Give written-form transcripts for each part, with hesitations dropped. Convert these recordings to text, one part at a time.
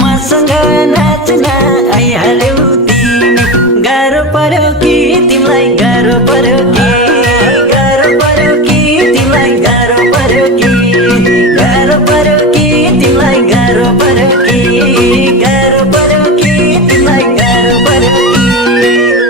मसँग नाच्न आइहाल्यौ तिमी गाह्रो पर्यो कि तिमीलाई गाह्रो पर्यो कि गाह्रो पर्यो कि तिमीलाई गाह्रो पर्यो कि गाह्रो पर्यो कि तिमीलाई गाह्रो पर्यो कि गाह्रो पर्यो कि तिमीलाई गाह्रो पर्यो कि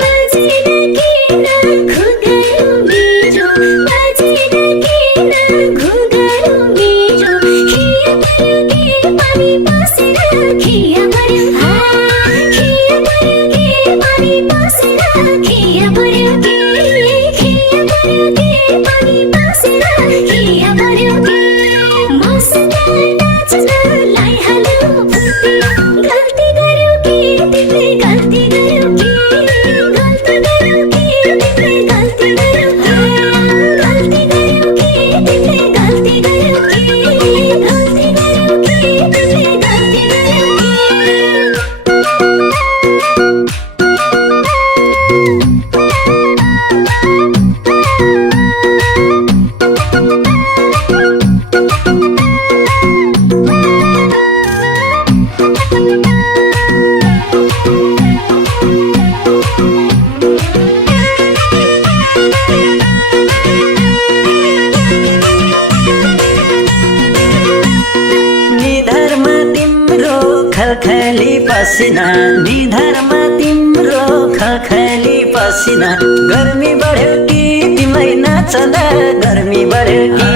खलखली पसिना निधारमा तिम्रो खलखली पसिना गर्मी बढ्यो कि तिमीलाई नाच्दा गर्मी बढ्यो कि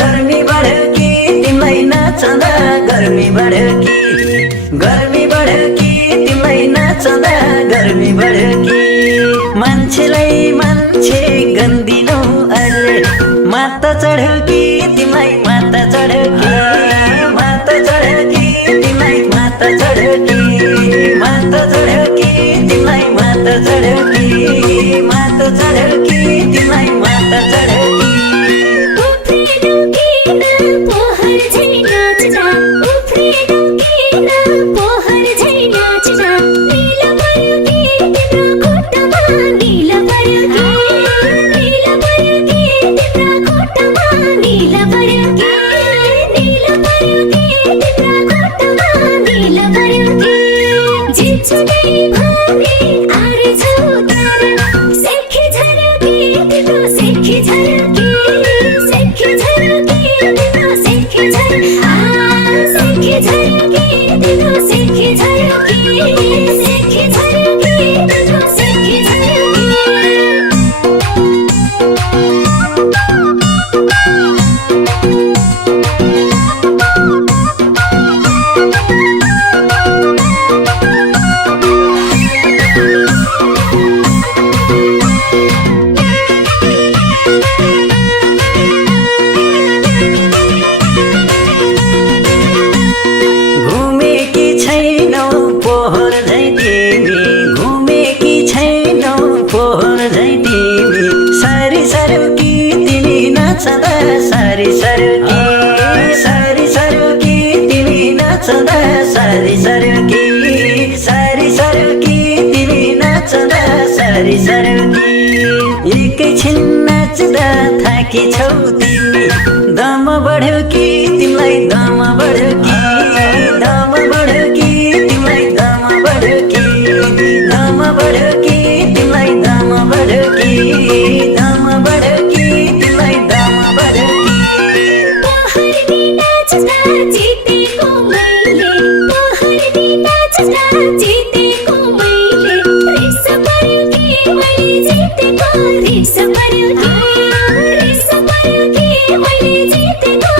गर्मी बढ्यो कि तिमीलाई नाच्दा गर्मी बढ्यो कि गर्मी बढ्यो कि तिमीलाई नाच्दा गर्मी बढ्यो कि मान्छेलाई मान्छे गन्दिनौ अहिले माता चढ्यो कि तिमीलाई माता चढ्यो कि माता चढ्यो कि तिमीलाई माता चढ्यो कि माता चढ्यो कि तिमीलाई माता चढ्यो कि माता चढ्यो कि तिमीलाई माता चढ्यो कि सारी सारो कि तिमी नाच्दा सारी सारो कि सारी सारो कि तिमी नाच्दा सारी सारो कि एकैछिन नाच्दा थाकेछौ तिमी दम बढ्यो कि तिमीलाई दम बढ्यो कि दम बढ्यो कि तिमीलाई दम बढ्यो कि दम बढ्यो कि तिमीलाई दम बढ्यो कि दम बढ्यो कि तिमीलाई दम बढ्यो कि जितेको मैले पहाडी नाच्दा जितेको मैले रिस पर्यो कि मैले जितेको रिस पर्यो कि मैले जितेको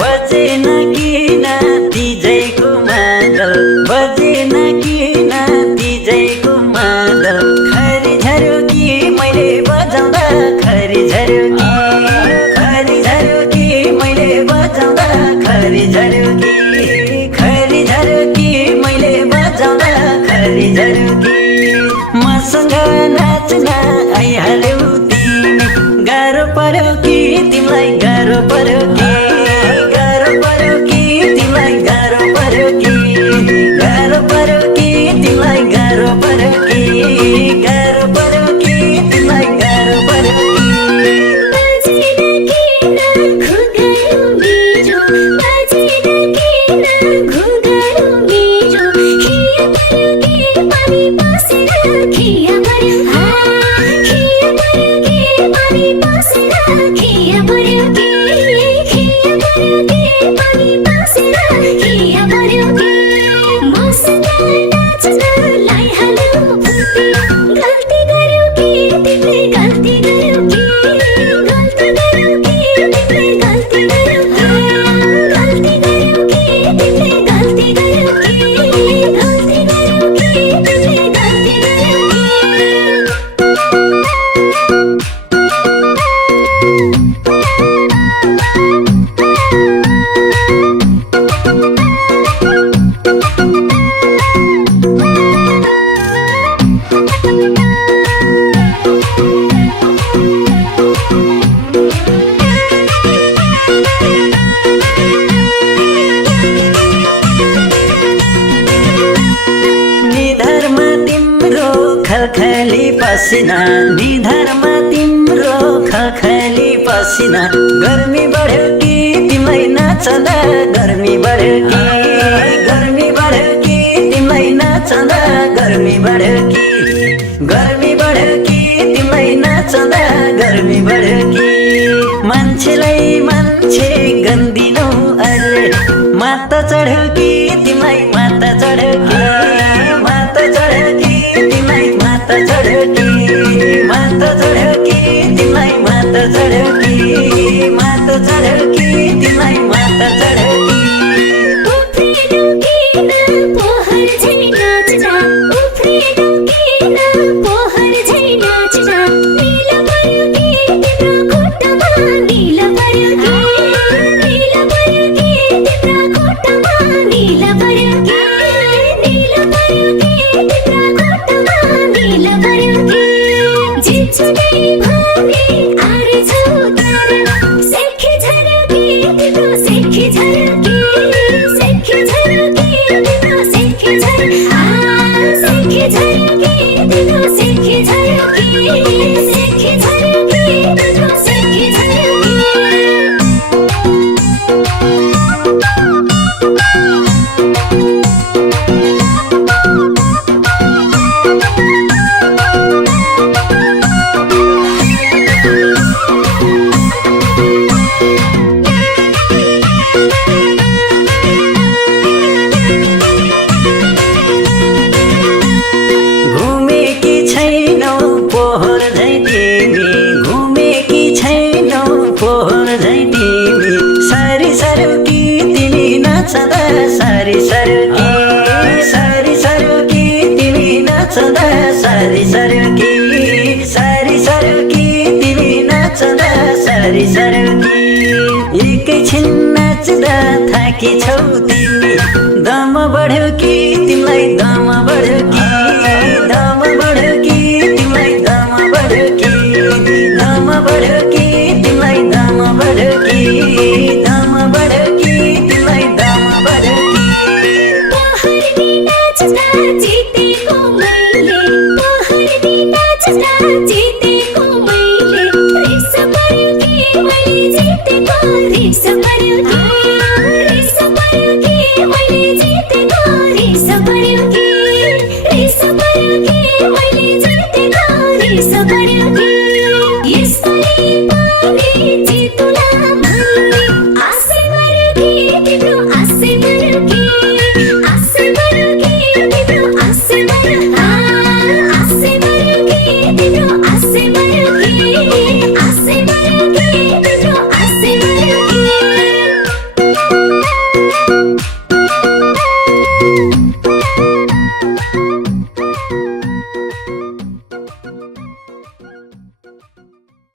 बजेन किन तिजैको मादल बजेन किन तिजैको मादल खरी झरुकी मैले बजाउँदा खरी झरुकी खरी झरुकी मैले बजाउँदा खरी झरुकी खरी झरुकी मैले बजाउँदा खरी झरुकी मसँग नाच्न आइहाल्यौ तिमी गाह्रो पर्यो कि तिमीलाई गाह्रो पर्यो कि गाह्रो पर्यो कि तिमीलाई गाह्रो पर्यो कि गाह्रो पर्यो कि तिमीलाई गाह्रो पर्यो कि गाह्रो पर्यो कि तिमीलाई गाह्रो पर्यो कि खलखली पसिना निधारमा तिम्रो खलखली पसिना गर्मी बढ्यो कि तिमीलाई नाच्दा गर्मी बढ्यो कि गर्मी बढ्यो कि तिमीलाई नाच्दा गर्मी बढ्यो कि गर्मी बढ्यो कि तिमीलाई नाच्दा गर्मी बढ्यो कि मान्छेलाई मान्छे गन्दिनौ अरे माता चढ्यो कि तिमीलाई माता चढ्यो कि माता चढ्यो कि तिमीलाई माता चढ्यो कि माता चढ्यो कि तिमीलाई माता चढ्यो कि माता चढ्यो कि तिमीलाई माता चढ्यो कि सारी सरुकी तिमी नाच्दा सारी सरुकी सारी सरुकी तिमी नाच्दा सारी सरुकी सारी सरुकी तिमी नाच्दा सारी सरुकी एकैछिन नाच्दा थाकी छौ तिमी दम बढ्यो कि तिमीलाई दम बढ्यो कि